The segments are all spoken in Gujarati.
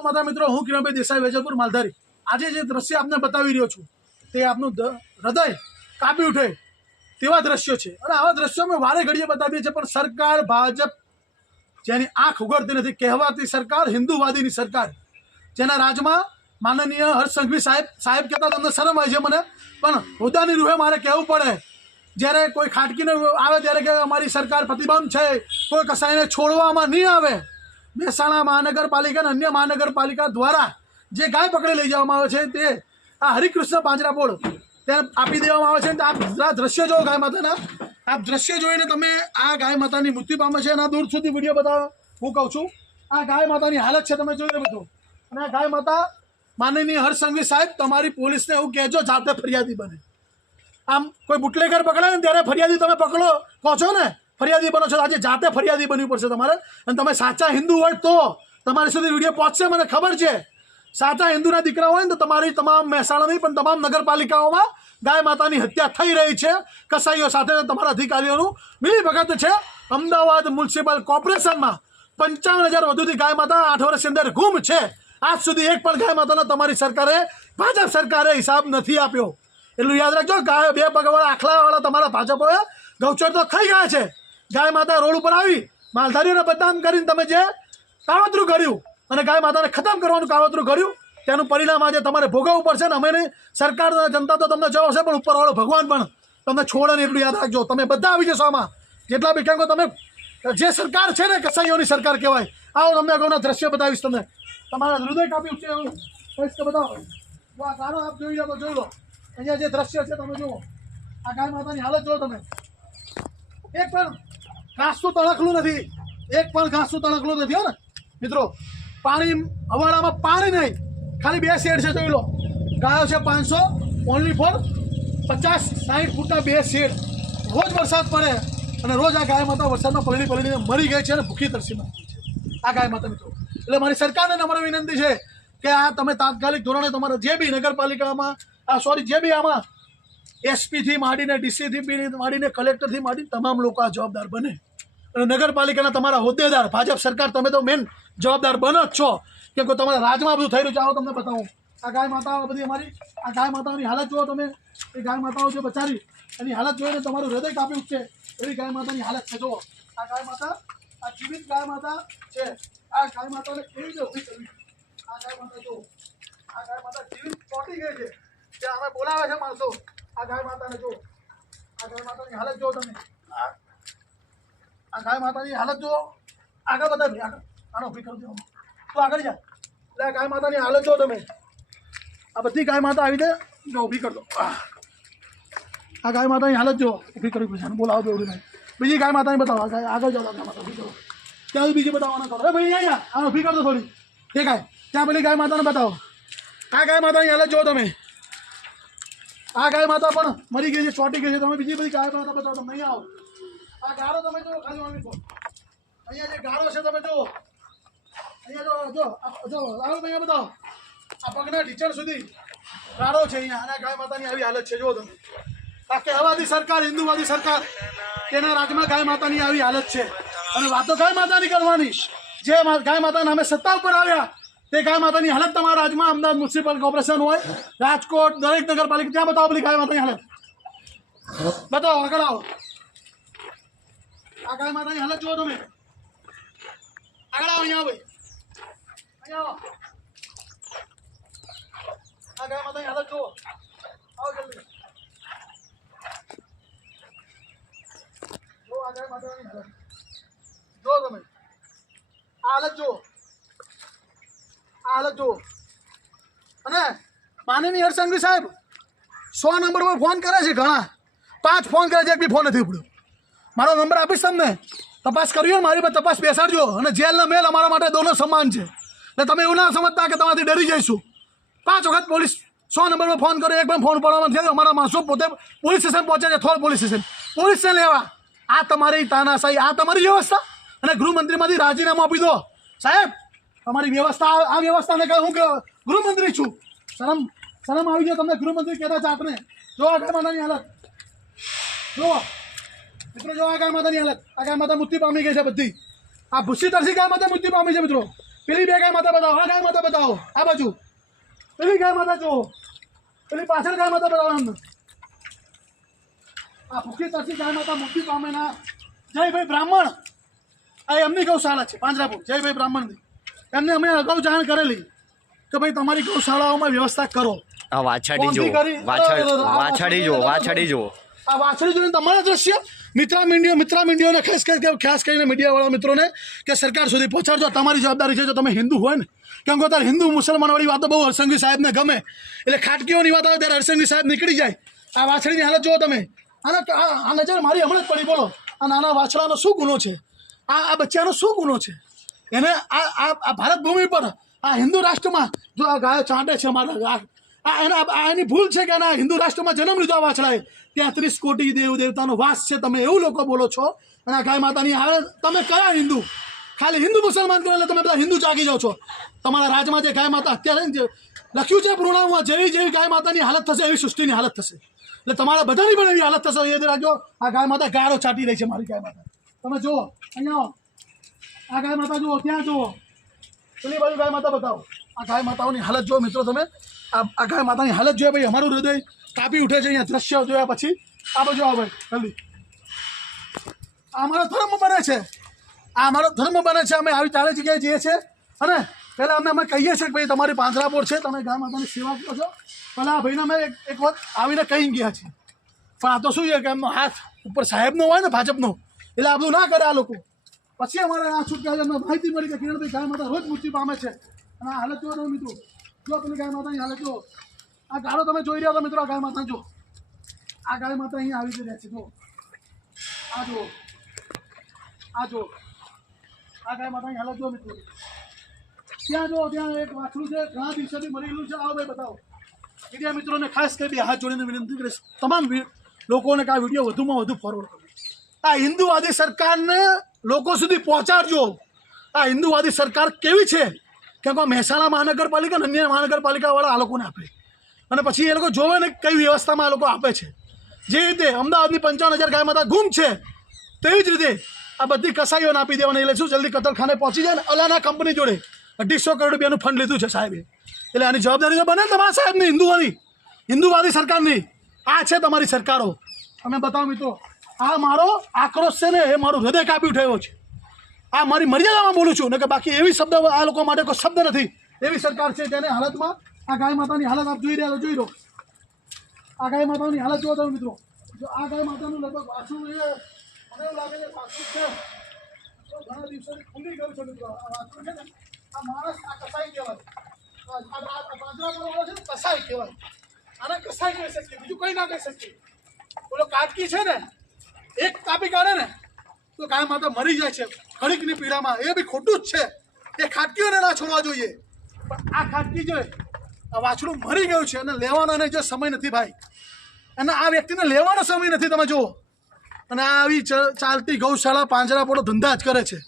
માતા મિત્રો હું કિરણભાઈ દેસાઈ વેજલપુર માલધારી આજે જે દ્રશ્ય આપને બતાવી રહ્યો છું તે આપનું હૃદય કાપી ઉઠે તેવા દ્રશ્યો છે અને આવા દ્રશ્યો અમે વારે ઘડીએ બતાવીએ છીએ પણ સરકાર ભાજપ જેની આંખ ઉગડતી નથી કહેવાતી સરકાર હિન્દુવાદીની સરકાર જેના રાજમાં માનનીય હર્ષ સંઘવી સાહેબ સાહેબ કહેતા તમને શરમ આવે છે મને પણ હોદ્દાની રૂહે મારે કહેવું પડે જ્યારે કોઈ ખાટકીને આવે ત્યારે કે અમારી સરકાર પ્રતિબંધ છે કોઈ કસાઈને છોડવામાં નહીં આવે મહેસાણા મહાનગરપાલિકા અને અન્ય મહાનગરપાલિકા દ્વારા જે ગાય પકડી લઈ જવામાં આવે છે તે આ હરિકૃષ્ણ પાંજરા પાંજરાપોળ ત્યાં આપી દેવામાં આવે છે અને આપ દ્રશ્ય જો ગાય માતાના આપ દ્રશ્ય જોઈને તમે આ ગાય માતાની મૃત્યુ પામે છે અને દૂર સુધી વિડીયો બતાવો હું કહું છું આ ગાય માતાની હાલત છે તમે જોઈ બધું અને આ ગાય માતા માનનીય હરસંઘવી સાહેબ તમારી પોલીસને એવું કહેજો જાતે ફરિયાદી બને આમ કોઈ બુટલેગર પકડે ને ત્યારે ફરિયાદી તમે પકડો કહો છો ને ફરિયાદી બનો છો આજે જાતે ફરિયાદી બનવી પડશે તમારે અને તમે સાચા હિન્દુ હોય તો તમારી સુધી વિડીયો પહોંચશે મને ખબર છે સાચા હિન્દુના દીકરા હોય ને તો તમારી તમામ મહેસાણાની પણ તમામ નગરપાલિકાઓમાં ગાય માતાની હત્યા થઈ રહી છે કસાઈઓ સાથે તમારા અધિકારીઓનું મિલીભગત છે અમદાવાદ મ્યુનિસિપલ કોર્પોરેશનમાં પંચાવન હજાર વધુથી ગાય માતા આઠ વર્ષની અંદર ગુમ છે આજ સુધી એક પણ ગાય માતાનો તમારી સરકારે ભાજપ સરકારે હિસાબ નથી આપ્યો એટલું યાદ રાખજો ગાય બે પગવાળા આખલાવાળા તમારા ભાજપોએ ગૌચર તો ખાઈ ગયા છે ગાય માતા રોડ ઉપર આવી માલધારીઓને બદનામ કરીને તમે જે કાવતરું કર્યું અને ગાય માતાને ખતમ કરવાનું કાવતરું કર્યું તેનું પરિણામ આજે તમારે ભોગવવું પડશે ને અમે નહીં સરકાર જનતા તો તમને જવાશે પણ ઉપરવાળો ભગવાન પણ તમને છોડે ને એટલું યાદ રાખજો તમે બધા આવી જશો આમાં જેટલા બી કેમ કે તમે જે સરકાર છે ને કસાઈઓની સરકાર કહેવાય આવો તમને અગાઉના દ્રશ્ય બતાવીશ તમને તમારા હૃદય કાપી ઉઠશે એવું કહીશ કે બતાવો આ ગાનો આપ જોઈ લો તો જોઈ લો અહીંયા જે દ્રશ્ય છે તમે જુઓ આ ગાય માતાની હાલત જો તમે એક પણ ઘાસનું તળકલું નથી એક પણ ઘાસનું તળકલું નથી હો ને મિત્રો પાણી અવાડામાં પાણી નહીં ખાલી બે શેડ છે જોઈ લો ગાયો છે પાંચસો ઓનલી ફોર પચાસ સાઠ ફૂટના બે શેડ રોજ વરસાદ પડે અને રોજ આ ગાય માતા વરસાદમાં પલળી પલળીને મરી ગઈ છે અને ભૂખી તરસીમાં આ ગાય માતા મિત્રો એટલે મારી સરકારને નમ્ર વિનંતી છે કે આ તમે તાત્કાલિક ધોરણે તમારા જે બી નગરપાલિકામાં આ સોરી જે બી આમાં એસપીથી માંડીને ડીસીથી માંડીને કલેક્ટરથી માંડીને તમામ લોકો આ જવાબદાર બને અને નગરપાલિકાના તમારા હોદ્દેદાર ભાજપ સરકાર તમે તો મેન જવાબદાર બનો જ છો કેમ કે તમારા રાજમાં બધું થઈ રહ્યું છે આવો તમને બતાવું આ ગાય માતાઓ બધી અમારી આ ગાય માતાઓની હાલત જુઓ તમે એ ગાય માતાઓ છે બચારી એની હાલત જોઈને તમારું હૃદય કાપ્યું છે એવી ગાય માતાની હાલત છે જુઓ આ ગાય માતા આ જીવિત ગાય માતા છે આ ગાય માતાને કેવી રીતે ઊભી કરવી આ ગાય માતા જુઓ આ ગાય માતા જીવિત ચોટી ગઈ છે જે અમે બોલાવે છે માણસો આ ગાય માતાને જો આ ગાય માતાની હાલત જો તમે આ ગાય માતાની હાલત જો આગળ બધા આગળ આનો ઉભી કરી દો તું આગળ જા એટલે ગાય માતાની હાલત જો તમે આ બધી ગાય માતા આવી દે જો ઊભી કરજો દો આ ગાય માતાની હાલત જો ઊભી કરી પૂછાને બોલાવો દોડી નહીં બીજી ગાય માતાને બતાવો ગાય આગળ જાઓ ગાય માતા ઊભી ત્યાં બીજી બતાવવાના કરો એ ભાઈ અહીંયા આ ઊભી કરી દો થોડી એ ગાય ત્યાં પેલી ગાય માતાને બતાવો આ ગાય માતાની હાલત જો તમે આ ગાય માતા પણ મરી ગઈ છે ચોટી ગઈ છે તમે બીજી બધી ગાય માતા બતાવો તમે નહીં આવો આ ગારો તમે જો ખાલી આવી અહીંયા જે ગારો છે તમે જો અહીંયા જો જો જો અહીંયા બતાવો આ પગના ટીચર સુધી ગારો છે અહીંયા અને ગાય માતાની આવી હાલત છે જો તમે આ કહેવાદી સરકાર હિન્દુવાદી સરકાર તેના રાજમાં ગાય માતાની આવી હાલત છે અને વાતો ગાય માતાની કરવાની જે ગાય માતા નામે સત્તા ઉપર આવ્યા તે ગાય માતાની હાલત તમારા રાજ્યમાં અમદાવાદ મ્યુનિસિપલ કોર્પોરેશન હોય રાજકોટ દરેક નગરપાલિકા ત્યાં બતાવો પેલી ગાય માતાની હાલત બતાવો આગળ આવો આ ગાય માતાની હાલત જુઓ તમે આગળ આવો અહીંયા ભાઈ અહીંયા આવો આ ગાય હાલત જુઓ આવો જલ્દી જો આ ગાય માતાની જો તમે આ હાલત જુઓ આ જુઓ અને માનની હરસંઘવી સાહેબ સો નંબર પર ફોન કરે છે ઘણા પાંચ ફોન કરે છે એક બી ફોન નથી ઉપડ્યો મારો નંબર આપીશ તમને તપાસ કરવી હોય મારી પર તપાસ બેસાડજો અને જેલનો મેલ અમારા માટે દોનો સમાન છે એટલે તમે એવું ના સમજતા કે તમારાથી ડરી જઈશું પાંચ વખત પોલીસ સો નંબરમાં ફોન કર્યો એક પણ ફોન ઉપાડવામાં થયો અમારા માણસો પોતે પોલીસ સ્ટેશન પહોંચે છે થોડ પોલીસ સ્ટેશન પોલીસ સ્ટેશન લેવા આ તમારી તાનાશાહી આ તમારી વ્યવસ્થા અને ગૃહમંત્રીમાંથી રાજીનામું આપી દો સાહેબ અમારી વ્યવસ્થા આ વ્યવસ્થાને કહે હું ગૃહમંત્રી છું શરમ શરમ આવી ગયો તમને ગૃહમંત્રી કહેતા ચાટને જો આ ગાય માતાની હાલત જુઓ મિત્રો જો આ ગાય માતાની હાલત આ ગાય માતા મૃત્યુ પામી ગઈ છે બધી આ ભૂસી તરસી ગાય માતા મૃત્યુ પામી છે મિત્રો પેલી બે ગાય માતા બતાવો આ ગાય માતા બતાવો આ બાજુ પેલી ગાય માતા જુઓ પેલી પાછળ ગાય માતા બતાવો એમને આ ભૂખી તરસી ગાય માતા મૃત્યુ પામેના જયભાઈ બ્રાહ્મણ આ એમની ગૌશાળા છે પાંજરાપુર જય જયભાઈ બ્રાહ્મણની એમને અમે અગાઉ જાણ કરેલી કે ભાઈ તમારી ગૌશાળાઓમાં વ્યવસ્થા કરો આ વાછાડી જો વાછાડી જો વાછાડી જો આ વાછડી જોઈને તમારા દ્રશ્ય મિત્રા મીડિયા મિત્રા મીડિયોને ખાસ કરીને ખાસ કરીને મીડિયાવાળા મિત્રોને કે સરકાર સુધી પહોંચાડજો તમારી જવાબદારી છે જો તમે હિન્દુ હોય ને કેમ કે અત્યારે હિન્દુ મુસલમાનવાળી વાતો બહુ હરસંઘી સાહેબને ગમે એટલે ખાટકીઓની વાત આવે ત્યારે હરસંગી સાહેબ નીકળી જાય આ વાછડીની હાલત જુઓ તમે આને આ નજર મારી હમણાં જ પડી બોલો આ નાના વાછડાનો શું ગુનો છે આ આ બચ્ચાનો શું ગુનો છે એને આ આ ભારત ભૂમિ પર આ હિન્દુ રાષ્ટ્રમાં જો આ ગાયો ચાંટે છે અમારા આ એના આ એની ભૂલ છે કે એના હિન્દુ રાષ્ટ્રમાં જન્મ લીધો આ વાછડાએ ત્યાં ત્રીસ કોટી દેવ દેવતાનો વાસ છે તમે એવું લોકો બોલો છો અને આ ગાય માતાની હારે તમે કયા હિન્દુ ખાલી હિન્દુ મુસલમાન કરો એટલે તમે બધા હિન્દુ જાગી જાઓ છો તમારા રાજમાં જે ગાય માતા અત્યારે લખ્યું છે પૂર્ણામાં જેવી જેવી ગાય માતાની હાલત થશે એવી સૃષ્ટિની હાલત થશે એટલે તમારા બધાની પણ એવી હાલત થશે એ રાખજો આ ગાય માતા ગાયો છાટી રહી છે મારી ગાય માતા તમે જુઓ અહીંયા આ ગાય માતા જુઓ ત્યાં જુઓ પેલી બાજુ ગાય માતા બતાવો આ ગાય માતાઓની હાલત જુઓ મિત્રો તમે આ ગાય માતાની હાલત જોઈએ ભાઈ અમારું હૃદય કાપી ઉઠે છે અહીંયા દ્રશ્ય જોયા પછી આ બાજુ આવો ભાઈ જલ્દી આ અમારો ધર્મ બને છે આ અમારો ધર્મ બને છે અમે આવી ચારે જગ્યાએ જઈએ છીએ અને પહેલાં અમે અમે કહીએ છીએ કે ભાઈ તમારી પાંજરાપોર છે તમે ગાય માતાની સેવા કરો છો પણ આ ભાઈને અમે એક વખત આવીને કહી ગયા છીએ પણ આ તો શું છે કે એમનો હાથ ઉપર સાહેબનો હોય ને ભાજપનો એટલે આ બધું ના કરે આ લોકો પછી અમારે આ છૂટકા માહિતી મળી કે કિરણભાઈ ગાય માતા રોજ મૃત્યુ પામે છે અને આ હાલત જોવા મિત્રો જો તમે ગાય માતા અહીં હાલત જો આ ગાળો તમે જોઈ રહ્યા છો મિત્રો આ ગાય માતા જો આ ગાય માતા અહીંયા આવી રહ્યા છે જો આ જો આ જો આ ગાય માતાની હાલત જો મિત્રો ત્યાં જો ત્યાં એક વાછરું છે ઘણા દિવસોથી મરેલું છે આવો ભાઈ બતાવો મીડિયા મિત્રોને ખાસ કરી હાથ જોડીને વિનંતી કરીશ તમામ લોકોને આ વિડીયો વધુમાં વધુ ફોરવર્ડ કરો આ હિન્દુવાદી સરકારને લોકો સુધી પહોંચાડજો આ હિન્દુવાદી સરકાર કેવી છે કેમ કે મહેસાણા મહાનગરપાલિકા અને અન્ય મહાનગરપાલિકાવાળા આ લોકોને આપે અને પછી એ લોકો જોવે ને કઈ વ્યવસ્થામાં આ લોકો આપે છે જે રીતે અમદાવાદની પંચાવન હજાર ગાય માતા ગુમ છે તેવી જ રીતે આ બધી કસાઈઓને આપી દેવાની એટલે શું જલ્દી કતરખાને પહોંચી જાય ને અલાના કંપની જોડે અઢીસો કરોડ રૂપિયાનું ફંડ લીધું છે સાહેબે એટલે આની જવાબદારી તો બને તમારા સાહેબની હિન્દુઓની હિન્દુવાદી સરકારની આ છે તમારી સરકારો તમે બતાવો મિત્રો આ મારો આક્રોશ છે ને એ મારું હૃદય કાપ્યું થયો છે આ મારી મર્યાદામાં બોલું છું ને કે બાકી એવી શબ્દ આ લોકો માટે કોઈ શબ્દ નથી એવી સરકાર છે તેને હાલતમાં આ ગાય માતાની હાલત આપ જોઈ રહ્યા જોઈ રહ્યો આ ગાય માતાની હાલત જોવા તમે મિત્રો જો આ ગાય માતાનું લગભગ પાછું મને એવું લાગે છે પાછું છે ઘણા દિવસોથી ખુલી ગયું છે મિત્રો આ વાસું છે ને માણસ આ કસાઈ કહેવાય બાજરા વાળો કસાઈ કહેવાય આને કસાઈ કહી શકીએ બીજું કંઈ ના કહી શકીએ ઓલો કાટકી છે ને એક કાપી કાઢે ને તો ગાય માતા મરી જાય છે ઘડીકની પીડામાં એ બી ખોટું જ છે એ ખાટકીઓને ના છોડવા જોઈએ પણ આ ખાટકી જોઈ આ વાછડું મરી ગયું છે અને લેવાનો એને જો સમય નથી ભાઈ અને આ વ્યક્તિને લેવાનો સમય નથી તમે જુઓ અને આ આવી ચાલતી ગૌશાળા પાંજરા પોળો ધંધા જ કરે છે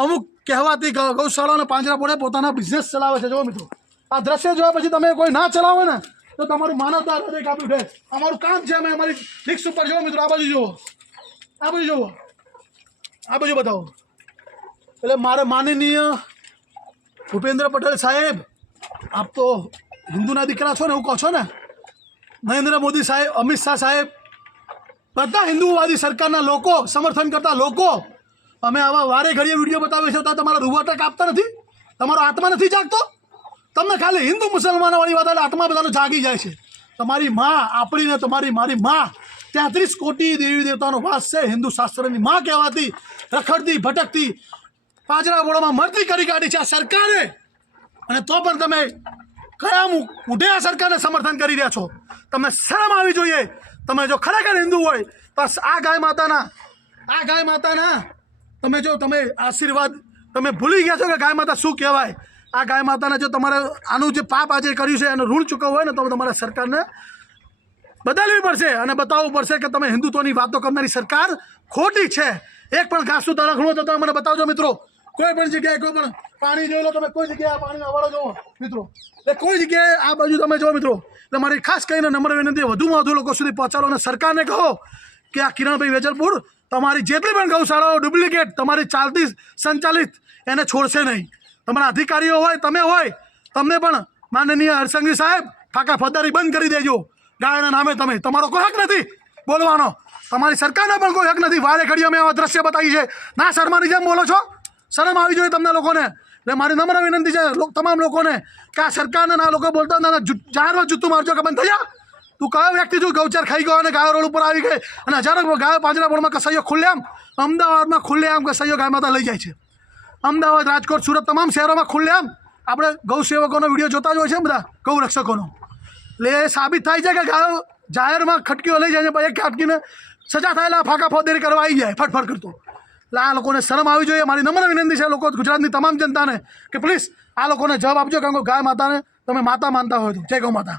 અમુક કહેવાતી ગૌશાળા અને પોળે પોતાના બિઝનેસ ચલાવે છે જો મિત્રો આ દ્રશ્ય જોયા પછી તમે કોઈ ના ચલાવો ને તો તમારું માનવતા હૃદય કાપી છે અમારું કામ છે અમે અમારી રિક્ષ ઉપર જુઓ મિત્રો આ બાજુ જુઓ આ બધું જુઓ આ બધું બતાવો એટલે મારા માનનીય ભૂપેન્દ્ર પટેલ સાહેબ આપ તો હિન્દુના દીકરા છો ને એવું કહો છો ને નરેન્દ્ર મોદી સાહેબ અમિત શાહ સાહેબ બધા હિન્દુવાદી સરકારના લોકો સમર્થન કરતા લોકો અમે આવા વારે ઘડીએ વિડીયો બતાવીએ છીએ ત્યાં તમારા રૂવાટક આપતા નથી તમારો આત્મા નથી જાગતો તમને ખાલી હિન્દુ મુસલમાનોવાળી વાત આત્મા બધાનો જાગી જાય છે તમારી માં આપણીને તમારી મારી માં તેત્રીસ કોટી દેવી દેવતાનો વાસ છે હિન્દુ શાસ્ત્રની માં કહેવાતી રખડતી ભટકતી પાજરા બોળોમાં મરતી કરી કાઢી છે આ સરકારે અને તો પણ તમે કયા ઊંઢે આ સરકારને સમર્થન કરી રહ્યા છો તમે શરમ આવી જોઈએ તમે જો ખરેખર હિન્દુ હોય તો આ ગાય માતાના આ ગાય માતાના તમે જો તમે આશીર્વાદ તમે ભૂલી ગયા છો કે ગાય માતા શું કહેવાય આ ગાય માતાને જો તમારે આનું જે પાપ આજે કર્યું છે એનો ઋણ ચૂકવવો હોય ને તો તમારે સરકારને બદલવી પડશે અને બતાવવું પડશે કે તમે હિન્દુત્વની વાતો કરનારી સરકાર ખોટી છે એક પણ ઘાસનું તણખણું તો તમે મને બતાવજો મિત્રો કોઈ પણ જગ્યાએ કોઈ પણ પાણી જોઈ લો તમે કોઈ જગ્યાએ પાણી અવાડો જોવો મિત્રો એટલે કોઈ જગ્યાએ આ બાજુ તમે જો મિત્રો એટલે મારી ખાસ કરીને નમ્ર વિનંતી વધુમાં વધુ લોકો સુધી પહોંચાડો અને સરકારને કહો કે આ કિરણભાઈ વેજલપુર તમારી જેટલી પણ ગૌશાળાઓ ડુપ્લિકેટ તમારી ચાલતી સંચાલિત એને છોડશે નહીં તમારા અધિકારીઓ હોય તમે હોય તમને પણ માનનીય હરસંઘી સાહેબ ફાકા ફદારી બંધ કરી દેજો ગાયના નામે તમે તમારો કોઈ હક નથી બોલવાનો તમારી સરકારનો પણ કોઈ હક નથી વારે ઘડીએ મેં આવા દ્રશ્ય બતાવી છે ના શર્માની જેમ બોલો છો શરમ આવી જોઈએ તમને લોકોને એટલે મારી નમ્ર વિનંતી છે તમામ લોકોને કે આ સરકારને ના લોકો બોલતા ના જાહેરમાં જૂતું મારજો કે બંધ થઈ જા તું કયો વ્યક્તિ છું ગૌચર ખાઈ ગયો અને ગાયો રોડ ઉપર આવી ગઈ અને હજારો ગાયો પાંજરાપોળમાં કસાઈઓ ખુલ્લેઆમ અમદાવાદમાં ખુલ્લે આમ કસાઈઓ ગાય માતા લઈ જાય છે અમદાવાદ રાજકોટ સુરત તમામ શહેરોમાં ખુલ્લે ખુલ્લેઆમ આપણે ગૌસેવકોનો વિડીયો જોતા જ હોય છે બધા ગૌરક્ષકોનો એટલે એ સાબિત થાય છે કે ગાયો જાહેરમાં ખટકીઓ લઈ જાય છે પછી ખાટકીને સજા થયેલા ફાંકા ફોદેરી કરવા આવી જાય ફટફટ કરતો એટલે આ લોકોને શરમ આવી જોઈએ મારી નમ્ર વિનંતી છે લોકો ગુજરાતની તમામ જનતાને કે પ્લીઝ આ લોકોને જવાબ આપજો કારણ કે ગાય માતાને તમે માતા માનતા હોય તો જય ગૌ માતા